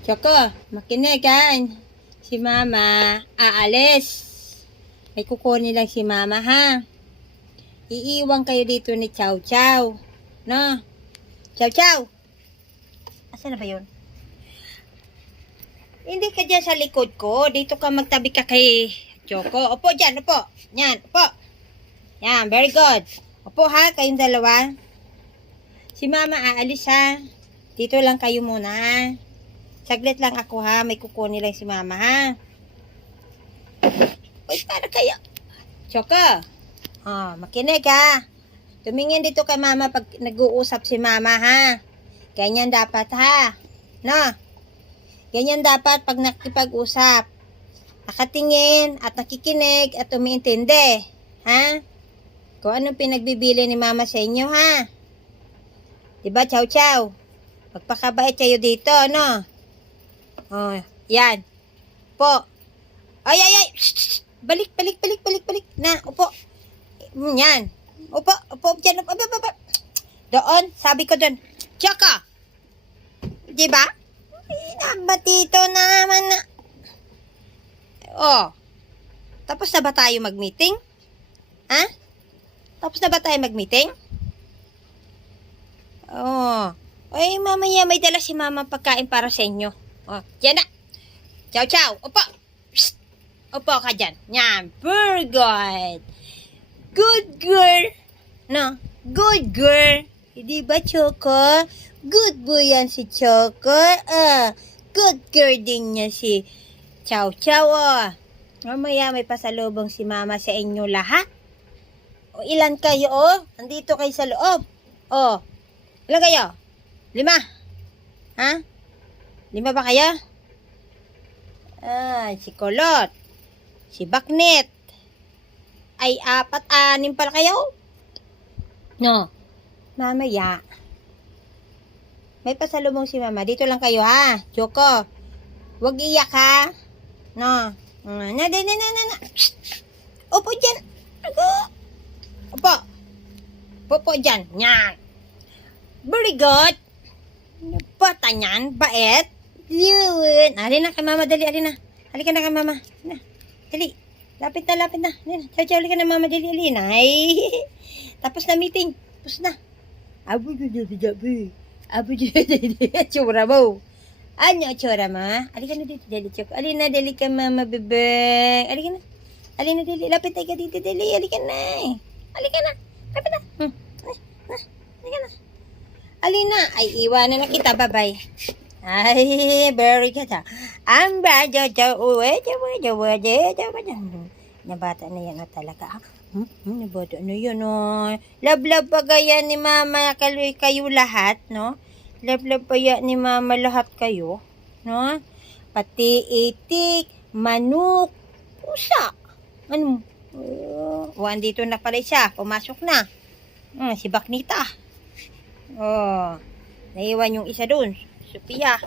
Choco, makinig yan. Si Mama, aalis. May kukunin lang si Mama, ha? Iiwan kayo dito ni Chow Chow. No? Chow Chow! Asan na ba yun? Hindi ka dyan sa likod ko. Dito ka magtabi ka kay Choco. Opo dyan, opo. Yan, opo. Yan, very good. Opo ha, kayong dalawa. Si Mama aalis ha. Dito lang kayo muna ha. Saglit lang ako ha. May kukunin lang si Mama ha. Uy, para kayo. Choco. Oh, makinig ha. Tumingin dito kay Mama pag nag-uusap si Mama ha. Ganyan dapat ha. No? Ganyan dapat pag nakikipag-usap. Nakatingin at nakikinig at umiintindi. Ha? Kung anong pinagbibili ni Mama sa inyo ha. Diba, Chow Chow? Magpakabait kayo dito, no? Oh, yan. Po. Ay, ay, ay. Shh, shh. Balik. Na, upo. Yan. Upo dyan. Upo. Doon, sabi ko doon. Choco. Diba? Nabatito naman na. Oh. Tapos na ba tayo mag-meeting? Ha? Tapos na ba tayo mag-meeting? Oh. Ay, mamaya may dala si Mama pagkain para sa inyo. Oh, yan na. Chow Chow. Upo. Psst. Upo ka dyan. Yan. Very good. Good girl. No? Good girl. Hindi ba, Choco? Good boy yan si Choco. Good girl din niya si Chow Chow. Mamaya may pasalubong si Mama sa inyo lahat. O, ilan kayo, Nandito kayo sa loob. Ilan kayo? 5? Ha? 5 ba kayo? Si Kulot. Si Baknet. Ay, 4, 6 pala kayo? No. Mamaya. May pasalubong si Mama. Dito lang kayo, ha? Choco. Huwag iyak, ha? No. Na. Upo dyan. Upo dyan. Yan. Very good. Bata niyan. Bait. Yun. Alin na kay Mama. Dali, alin na. Halika na kay Mama. Dali. Lapit na. Chow, halika na, Mama. Dali, alin. Ay. Tapos na meeting. Tapos na. Abu. Tsura mo. Ano tsura mo? Alika na dito, dali, Choco. Alina, dali ka, Mama, bebe. Alika na. Alina, dali. Lapit tayo ka dito, dali. Alika na. Lapit na. Alika na. Alina. Ay, iwanan na kita. Bye-bye. Ay, very good. Ang bata, na bata na yan talaga. Na bata na yan, Love pa gaya ni Mama kayo lahat, no? Love pa yan ni Mama lahat kayo, no? Pati itik, manok, pusa. Ano? Andito na pala siya. Pumasok na. Si Baknita. Naiwan yung isa dun. Sophia.